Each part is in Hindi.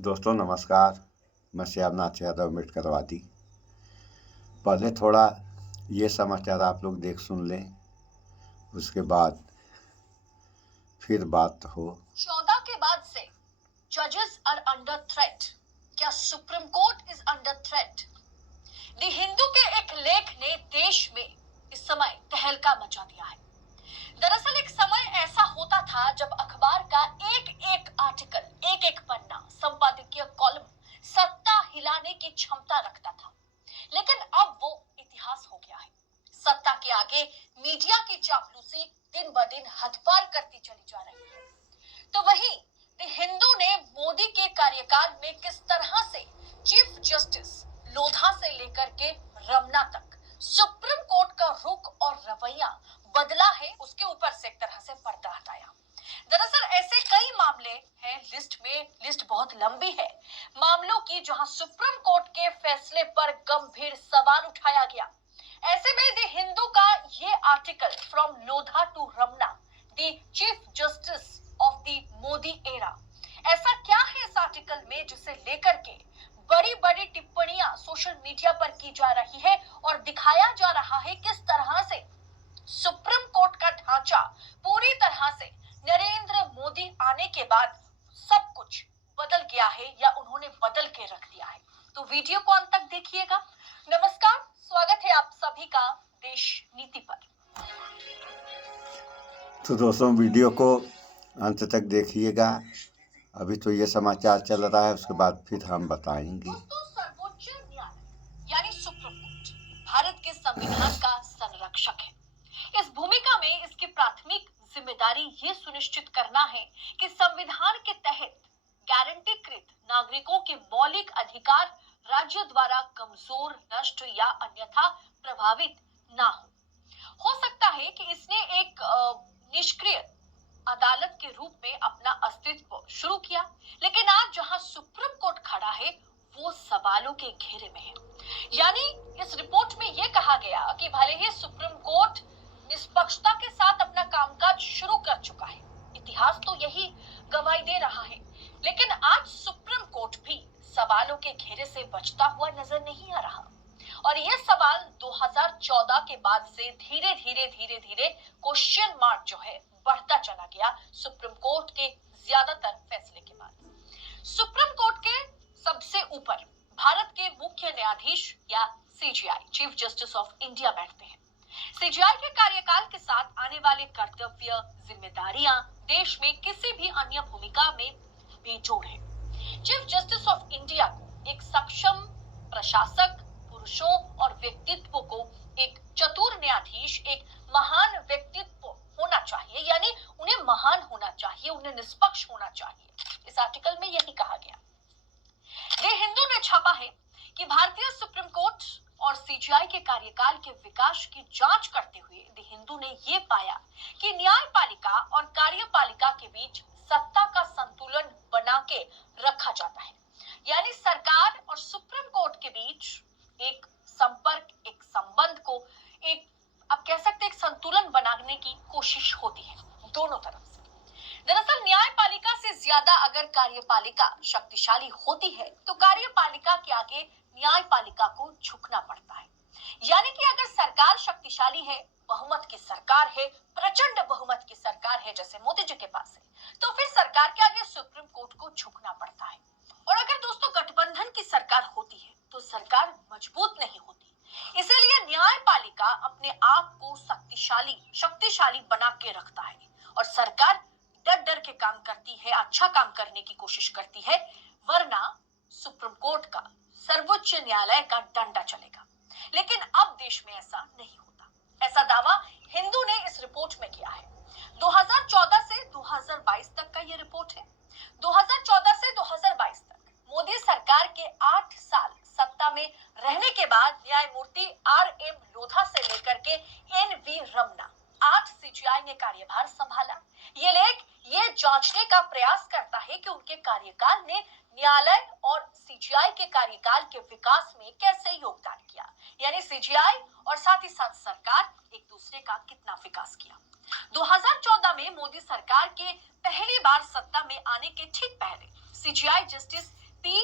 दोस्तों नमस्कार। मैं श्यामनाथ यादव मिटकरवादी। पहले थोड़ा ये समाचार आप लोग देख सुन लें, उसके बाद फिर बात हो। 14 के बाद से जजेस आर अंडर थ्रेट। क्या supreme court is under threat? The Hindu के एक लेख ने देश में इस समय तहलका मचा दिया है। दरअसल एक समय ऐसा होता था जब अखबार का एक एक आर्टिकल, एक एक पन्ना, संपादकीय कॉलम सत्ता हिलाने की क्षमता रखता था। लेकिन अब वो इतिहास हो गया है। सत्ता के आगे मीडिया की चापलूसी दिन ब दिन हद पार करती चली जा रही है। तो वहीं द हिंदू ने मोदी के कार्यकाल में किस तरह से चीफ जस्टिस लोधा से लेकर के रमना तक सुप्रीम कोर्ट का रुख और रवैया बदला है, उसके ऊपर से एक तरह से पर्दा हटाया। दरअसल ऐसे कई मामले हैं लिस्ट बहुत लंबी है मामलों की, जहां सुप्रीम कोर्ट के फैसले पर गंभीर सवाल उठाया गया। ऐसे में द हिंदू का ये article, from Lodha to Ramana, the chief justice of the Modi era, ऐसा क्या है इस आर्टिकल में जिसे लेकर के बड़ी बड़ी टिप्पणियां सोशल मीडिया पर की जा रही है और दिखाया जा रहा है किस तरह से सुप्रीम कोर्ट का ढांचा पूरी तरह से नरेंद्र मोदी आने के बाद सब कुछ बदल गया है या उन्होंने बदल के रख दिया है। तो वीडियो को अंत तक देखिएगा। नमस्कार, स्वागत है आप सभी का देश नीति पर। तो दोस्तों वीडियो को अंत तक देखिएगा। अभी तो ये समाचार चल रहा है, उसके बाद फिर हम बताएंगे। दोस्तों, सर्वोच्च न्यायालय यानी सुप्रीम कोर्ट भारत के संविधान का संरक्षक है। इस भूमिका में इसकी प्राथमिक जिम्मेदारी ये सुनिश्चित करना है कि संविधान के तहत गारंटीकृत नागरिकों के मौलिक अधिकार राज्य द्वारा कमजोर, नष्ट या अन्यथा प्रभावित ना हो सकता है कि इसने एक निष्क्रिय अदालत के रूप में अपना अस्तित्व शुरू किया, लेकिन आज जहां सुप्रीम कोर्ट खड़ा है वो सवालों के घेरे में है। यानी इस रिपोर्ट में यह कहा गया कि भले ही सुप्रीम कोर्ट निष्पक्षता के साथ अपना कामकाज शुरू कर चुका है, इतिहास तो यही गवाही दे रहा है, लेकिन आज सुप्रीम कोर्ट भी सवालों के घेरे से बचता हुआ नजर नहीं आ रहा। और ये सवाल 2014 के बाद से धीरे धीरे क्वेश्चन मार्क जो है बढ़ता चला गया सुप्रीम कोर्ट के ज्यादातर फैसले के बाद। सुप्रीम कोर्ट के सबसे ऊपर भारत के मुख्य न्यायाधीश या CGI, chief justice of India, बैठते हैं। सीजीआई के कार्यकाल के साथ आने वाले कर्तव्य, जिम्मेदारियां देश में किसी भी अन्य भूमिका में बेजोड़ है। चीफ जस्टिस ऑफ इंडिया को एक सक्षम प्रशासक, पुरुषों और व्यक्तित्व को एक चतुर न्यायाधीश, एक महान व्यक्तित्व होना चाहिए, यानी उन्हें महान होना चाहिए, उन्हें निष्पक्ष होना चाहिए। इस आर्टिकल में यही कहा गया। द हिंदू ने छापा है कि भारतीय सुप्रीम कोर्ट और सीजीआई के कार्यकाल के विकास की जांच करते हुए द हिंदू ने ये पाया कि न्यायपालिका और कार्यपालिका के बीच सत्ता का संतुलन बना के रखा जाता है। यानी सरकार और सुप्रीम कोर्ट के बीच एक संपर्क, एक संबंध को, एक आप कह सकते हैं एक संतुलन बनाने की कोशिश होती है दोनों तरफ से। दरअसल न्यायपालिका से ज्यादा अगर कार्यपालिका शक्तिशाली होती है तो कार्यपालिका के आगे न्यायपालिका को झुकना पड़ता है। यानी कि अगर सरकार शक्तिशाली है, बहुमत की सरकार है, प्रचंड बहुमत की सरकार है जैसे मोदी जी के पास है, तो फिर सरकार के आगे सुप्रीम कोर्ट को झुकना पड़ता है। और अगर दोस्तों गठबंधन की सरकार होती है तो सरकार मजबूत नहीं होती। इसीलिए न्यायपालिका अपने आप को शक्तिशाली बना के रखता है और सरकार डर डर के काम करती है, अच्छा काम करने की कोशिश करती है, वरना सुप्रीम कोर्ट का, सर्वोच्च न्यायालय का डंडा चलेगा। लेकिन अब देश में ऐसा नहीं होता। ऐसा दावा हिंदू ने इस रिपोर्ट में किया है। 2014 से 2022 तक का ये रिपोर्ट है। 2014 से 2022 तक मोदी सरकार के 8 साल सत्ता में रहने के बाद न्यायमूर्ति आर.एम. लोधा से लेकर के एन.वी. रमना 8 सीजीआई ने कार्यभार संभाला। ये लेख ये जांचने का प्रयास करता है कि उनके कार्यकाल ने न्यायालय और सीजीआई के कार्यकाल के विकास में कैसे योगदान किया, यानी सीजीआई और साथ ही साथ सरकार एक दूसरे का कितना विकास किया। 2014 में मोदी सरकार के पहली बार सत्ता में आने के ठीक पहले सीजीआई जस्टिस पी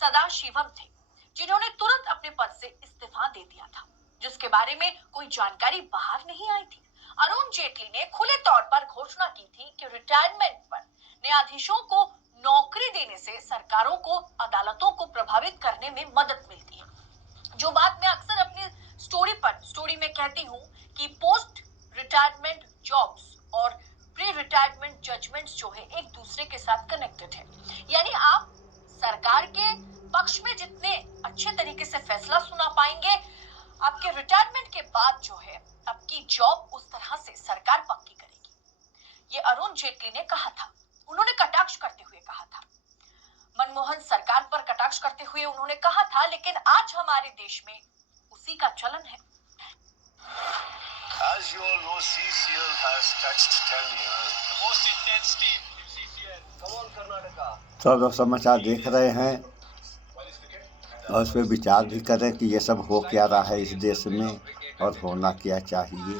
सदाशिवम थे, जिन्होंने तुरंत अपने पद से इस्तीफा दे दिया था, जिसके बारे में कोई जानकारी बाहर नहीं आई थी। अरुण जेटली ने खुले तौर पर घोषणा की थी कि रिटायरमेंट पर न्यायाधीशों को नौकरी देने से सरकारों को अदालतों को प्रभावित करने में मदद मिलती है। जो बात मैं अक्सर अपनी स्टोरी में कहती हूँ कि पोस्ट रिटायरमेंट जॉब्स और प्री रिटायरमेंट जजमेंट्स जो है एक दूसरे के साथ कनेक्टेड है। यानी आप सरकार के पक्ष में जितने अच्छे तरीके से फैसला सुना पाएंगे, आपके रिटायरमेंट के बाद जो है आपकी जॉब उस तरह से सरकार पक्की करेगी। ये अरुण जेटली ने कहा था। उन्होंने कटाक्ष करते हुए कहा था, मनमोहन सरकार पर कटाक्ष करते हुए उन्होंने कहा था, लेकिन आज हमारे देश में उसी का चलन है। As you all know, CCL has touched 10 years. The most intense team in CCL. Come on, Karnataka. सब लोग समाचार देख रहे हैं और उस पर विचार भी करें कि ये सब हो क्या रहा है इस देश में और होना क्या चाहिए।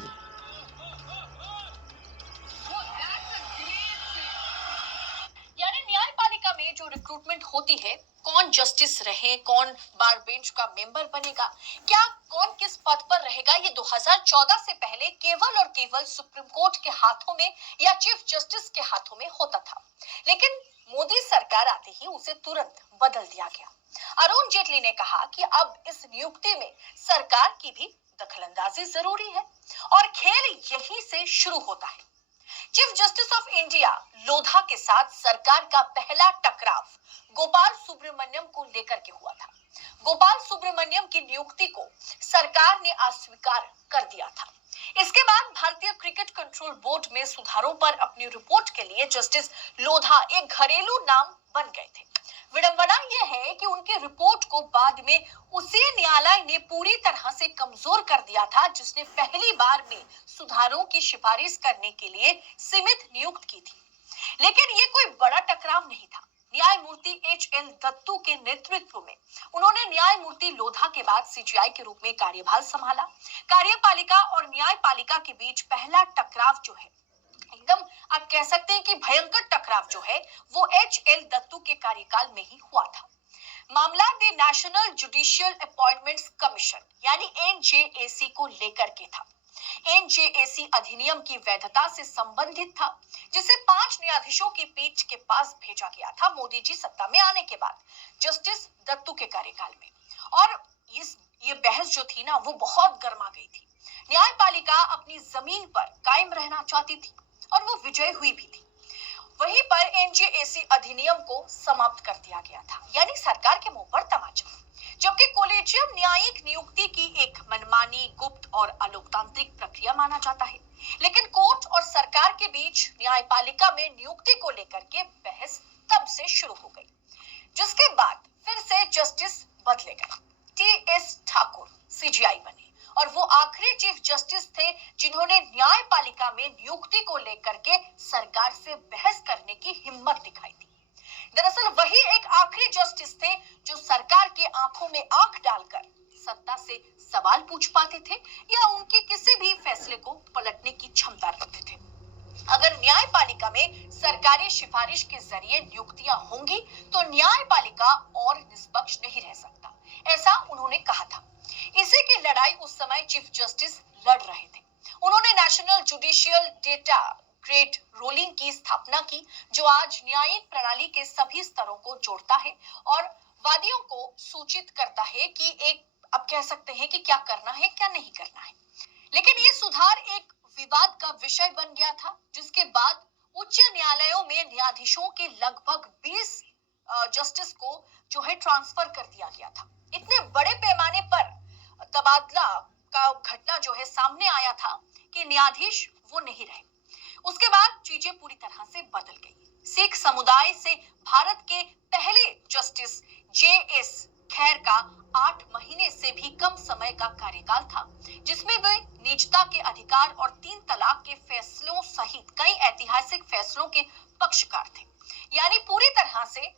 यानी न्यायपालिका में जो रिक्रूटमेंट होती है, कौन जस्टिस रहे, कौन बार बेंच का मेंबर बनेगा, क्या कौन किस पद पर रहेगा, ये 2014 से पहले केवल और केवल सुप्रीम कोर्ट के हाथों में या चीफ जस्टिस के हाथों में होता था। लेकिन मोदी सरकार आते ही उसे तुरंत बदल दिया गया। अरुण जेटली ने कहा कि अब इस नियुक्ति में सरकार की भी दखलंदाजी जरूरी है और खेल यहीं से शुरू होता है। Chief justice of India Lodha के साथ सरकार का पहला टकराव गोपाल सुब्रमण्यम को लेकर के हुआ था। गोपाल सुब्रमण्यम की नियुक्ति को सरकार ने अस्वीकार कर दिया था। इसके बाद भारतीय क्रिकेट कंट्रोल बोर्ड में सुधारों पर अपनी रिपोर्ट के लिए जस्टिस लोधा एक घरेलू नाम बन गए थे। विडंबना यह है कि उनकी रिपोर्ट को बाद में उसी न्यायालय ने पूरी तरह से कमजोर कर दिया था, जिसने पहली बार में सुधारों की सिफारिश करने के लिए सीमित नियुक्त की थी। लेकिन ये कोई बड़ा टकराव नहीं था। न्यायमूर्ति एच.एल. दत्तू के नेतृत्व में उन्होंने न्यायमूर्ति लोधा के बाद सीजीआई के रूप में कार्यभार संभाला। कार्यपालिका और न्यायपालिका के बीच पहला टकराव जो है, एकदम आप कह सकते हैं कि भयंकर टकराव जो है, वो एच.एल. दत्तू के कार्यकाल में ही हुआ था। मामला the national judicial appointments commission यानी एनजेएसी को लेकर के था। एनजेएसी अधिनियम की वैधता से संबंधित था, जिसे 5 न्यायाधीशों की पीठ के पास भेजा गया था मोदी जी सत्ता में आने के बाद जस्टिस दत्तू के कार्यकाल में। और ये बहस जो थी ना, वो बहुत गर्मा गई थी। न्यायपालिका अपनी जमीन पर कायम रहना चाहती थी और वो विजय हुई भी थी। वहीं पर एनजेएसी अधिनियम को समाप्त कर दिया गया था, यानी सरकार के मुंह पर तमाचा। जबकि कोलेजियम न्यायिक नियुक्ति की एक मनमानी, गुप्त और अलोकतांत्रिक प्रक्रिया माना जाता है। लेकिन कोर्ट और सरकार के बीच न्यायपालिका में नियुक्ति को लेकर के बहस तब से शुरू हो गई, जिसके बाद फिर से जस्टिस बदले गए। टी.एस. ठाकुर सीजीआई बने और वो आखिरी चीफ जस्टिस थे जिन्होंने न्यायपालिका में नियुक्ति को लेकर के सरकार से बहस करने की हिम्मत दिखाई थी। दरअसल वही एक आखिरी जस्टिस थे जो सरकार की आंखों में आंख डालकर सत्ता से सवाल पूछ पाते थे या उनके किसी भी फैसले को पलटने की क्षमता रखते थे। अगर न्यायपालिका में सरकारी सिफारिश के जरिए नियुक्तियां होंगी तो न्यायपालिका और निष्पक्ष नहीं रह सकता, ऐसा उन्होंने कहा था। इसी की लड़ाई उस समय चीफ जस्टिस लड़ रहे थे। उन्होंने national judicial data grade rolling की स्थापना की, जो आज न्यायिक प्रणाली के सभी स्तरों को जोड़ता है और वादियों को सूचित करता है कि एक अब कह सकते हैं कि क्या करना है क्या नहीं करना है। लेकिन ये सुधार एक विवाद का विषय बन गया था, जिसके बाद उच्च न्यायालयों में न्यायाधीशों के लगभग 20 जस्टिस को जो है ट्रांसफर कर दिया गया था। इतने बड़े पैमाने पर तबादला का घटना जो है सामने आया था कि न्यायाधीश वो नहीं रहे। उसके बाद चीजें पूरी तरह से बदल गई। सिख समुदाय से भारत के पहले जस्टिस जे.एस. खैर का 8 महीने से भी कम समय का कार्यकाल था, जिसमें वे निजता के अधिकार और 3 तलाक के फैसलों सहित कई ऐतिहासिक फैसलों के पक्षकार थे। यानी पूरी तरह से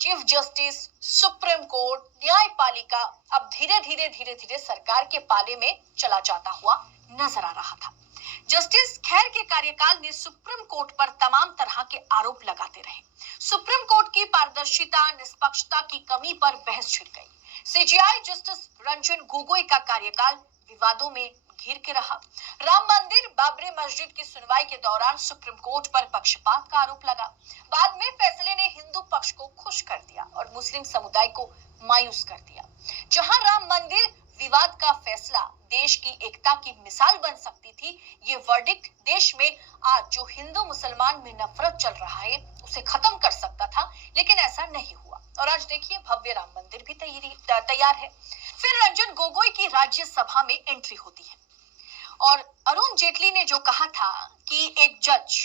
चीफ जस्टिस, सुप्रीम कोर्ट, न्यायपालिका अब धीरे धीरे सरकार के पाले में चला जाता हुआ नजर आ रहा था। जस्टिस खैर के कार्यकाल ने सुप्रीम कोर्ट पर तमाम तरह के आरोप लगाते रहे। सुप्रीम कोर्ट की पारदर्शिता, निष्पक्षता की कमी पर बहस छिड़ गई। सीजेआई जस्टिस रंजन गोगोई का कार्यकाल विवादों में घिर के रहा। राम मंदिर, बाबरी मस्जिद की सुनवाई के दौरान सुप्रीम कोर्ट पर पक्षपात का आरोप लगा। बाद में फैसले ने हिंदू पक्ष को खुश कर दिया और मुस्लिम समुदाय को मायूस कर दिया। जहां राम मंदिर विवाद का फैसला देश की एकता की मिसाल बन सकती थी, ये वर्डिक्ट देश में आज जो हिंदू मुसलमान में नफरत चल रहा है उसे खत्म कर सकता था, लेकिन ऐसा नहीं हुआ। और आज देखिए भव्य राम मंदिर भी तैयार है। फिर रंजन गोगोई की राज्यसभा में एंट्री होती है और अरुण जेटली ने जो कहा था कि एक जज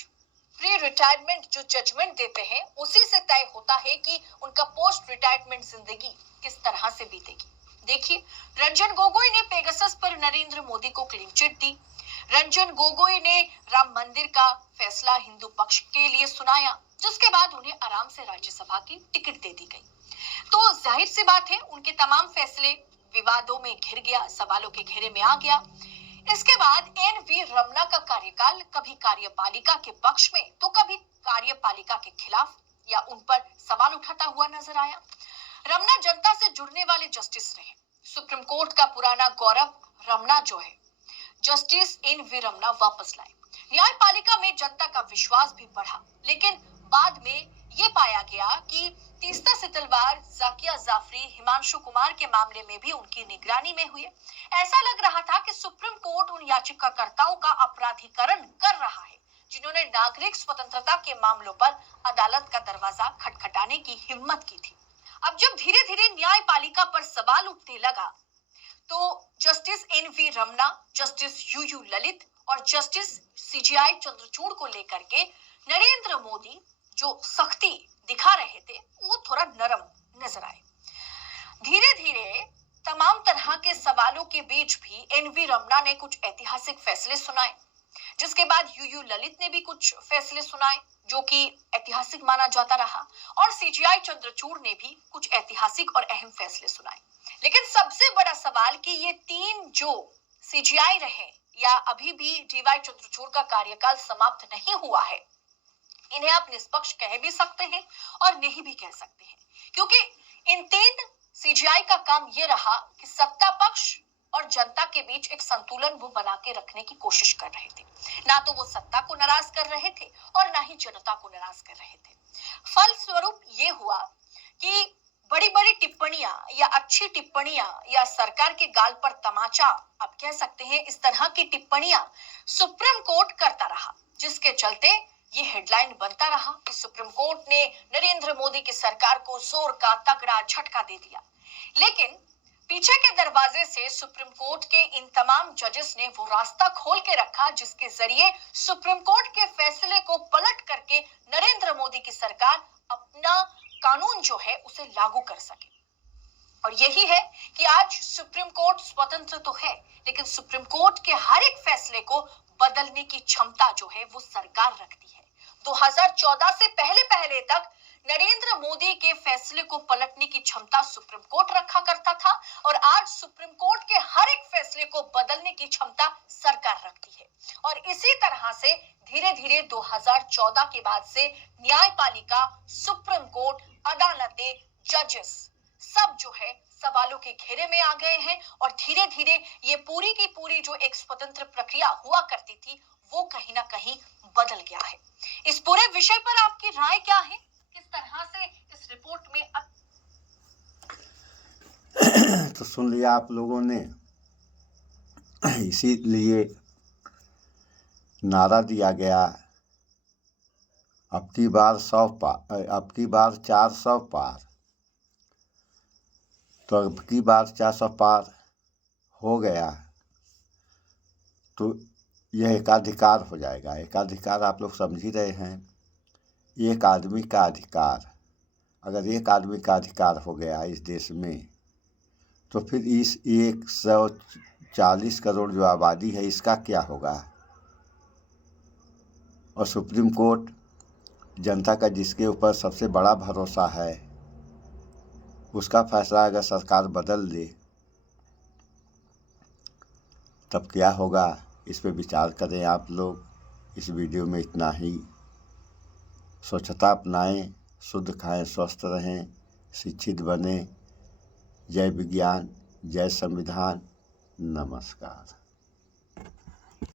प्री रिटायरमेंट जो जजमेंट देते हैं उसी से तय होता है कि उनका पोस्ट रिटायरमेंट जिंदगी किस तरह से बीतेगी। देखिए, रंजन गोगोई ने पेगासस पर नरेंद्र मोदी को क्लीन चिट दी। रंजन गोगोई ने राम मंदिर का फैसला हिंदू पक्ष के लिए सुनाया, जिसके बाद उन्हें आराम से राज्यसभा की टिकट दे दी गई। तो जाहिर सी बात है उनके तमाम फैसले विवादों में घिर गया, सवालों के घेरे में आ गया। इसके बाद एन.वी. रमना का कार्यकाल कभी कार्यपालिका के पक्ष में तो कभी कार्यपालिका के खिलाफ या उन पर सवाल उठाता हुआ नजर आया। रमना जनता से जुड़ने वाले जस्टिस रहे। सुप्रीम कोर्ट का पुराना गौरव रमना जो है, जस्टिस एन.वी. रमना वापस लाए। न्यायपालिका में जनता का विश्वास भी बढ़ा, लेकिन बाद में ये पाया गया कि तीस्ता से तलवार, जाकिया जाफरी, हिमांशु कुमार के मामले में भी उनकी निगरानी में हुए। ऐसा लग रहा था कि सुप्रीम कोर्ट उन याचिकाकर्ताओं का अपराधीकरण कर रहा है जिन्होंने नागरिक स्वतंत्रता के मामलों पर अदालत का दरवाजा खटखटाने की हिम्मत की थी। अब जब धीरे धीरे न्यायपालिका पर सवाल उठने लगा तो justice N V. Ramana, justice U Lalit और जस्टिस सीजेआई चंद्रचूड़ को लेकर के नरेंद्र मोदी जो सख्ती दिखा रहे थे वो थोड़ा नरम नजर आए। धीरे धीरे तमाम तरह के सवालों के बीच भी एन.वी. रमना ने कुछ ऐतिहासिक फैसले सुनाए, जिसके बाद यू ललित ने भी कुछ फैसले सुनाए जो कि ऐतिहासिक माना जाता रहा, और सीजेआई चंद्रचूड़ ने भी कुछ ऐतिहासिक और अहम फैसले सुनाए। लेकिन सबसे बड़ा सवाल कि ये तीन जो सीजेआई रहे या अभी भी डी.वाई. चंद्रचूड़ का कार्यकाल समाप्त नहीं हुआ है, इन्हें आप निष्पक्ष कह भी सकते हैं और नहीं भी कह सकते हैं, क्योंकि इन तीन सीजेआई का काम ये रहा कि सत्ता पक्ष और जनता के बीच एक संतुलन वो बना के रखने की कोशिश कर रहे थे। ना तो वो सत्ता को नाराज कर रहे थे और ना ही जनता को नाराज कर रहे थे। फलस्वरूप ये हुआ कि बड़ी बड़ी टिप्पणियां या अच्छी टिप्पणियां या सरकार के गाल पर तमाचा आप कह सकते हैं, इस तरह की टिप्पणियां सुप्रीम कोर्ट करता रहा, जिसके चलते ये हेडलाइन बनता रहा कि सुप्रीम कोर्ट ने नरेंद्र मोदी की सरकार को जोर का तगड़ा झटका दे दिया। लेकिन पीछे के दरवाजे से सुप्रीम कोर्ट के इन तमाम जजेस ने वो रास्ता खोल के रखा जिसके जरिए सुप्रीम कोर्ट के फैसले को पलट करके नरेंद्र मोदी की सरकार अपना कानून जो है उसे लागू कर सके। और यही है कि आज सुप्रीम कोर्ट स्वतंत्र तो है, लेकिन सुप्रीम कोर्ट के हर एक फैसले को बदलने की क्षमता जो है वो सरकार रखती है। 2014 से पहले तक नरेंद्र मोदी के फैसले को पलटने की क्षमता सुप्रीम कोर्ट रखा करता था, और आज सुप्रीम कोर्ट के हर एक फैसले को बदलने की क्षमता सरकार रखती है। और इसी तरह से धीरे धीरे 2014 के बाद से न्यायपालिका, सुप्रीम कोर्ट, अदालतें, जजेस सब जो है सवालों के घेरे में आ गए हैं, और धीरे धीरे ये पूरी की पूरी जो एक स्वतंत्र प्रक्रिया हुआ करती थी वो कहीं ना कहीं बदल गया है। इस पूरे विषय पर आपकी राय क्या है? किस तरह से इस रिपोर्ट में तो सुन लिया आप लोगों ने। इसीलिए नारा दिया गया, अब की बार 100 पार, अब की बार 400 पार। तो अब की बार 400 पार हो गया तो यह एकाधिकार हो जाएगा। एकाधिकार आप लोग समझ ही रहे हैं, एक आदमी का अधिकार। अगर एक आदमी का अधिकार हो गया इस देश में, तो फिर इस 140 करोड़ जो आबादी है इसका क्या होगा। और सुप्रीम कोर्ट जनता का जिसके ऊपर सबसे बड़ा भरोसा है, उसका फैसला अगर सरकार बदल दे तब क्या होगा इस पे विचार करें आप लोग। इस वीडियो में इतना ही। स्वच्छता अपनाएं, शुद्ध खाएं, स्वस्थ रहें, शिक्षित बने। जय विज्ञान, जय संविधान। नमस्कार।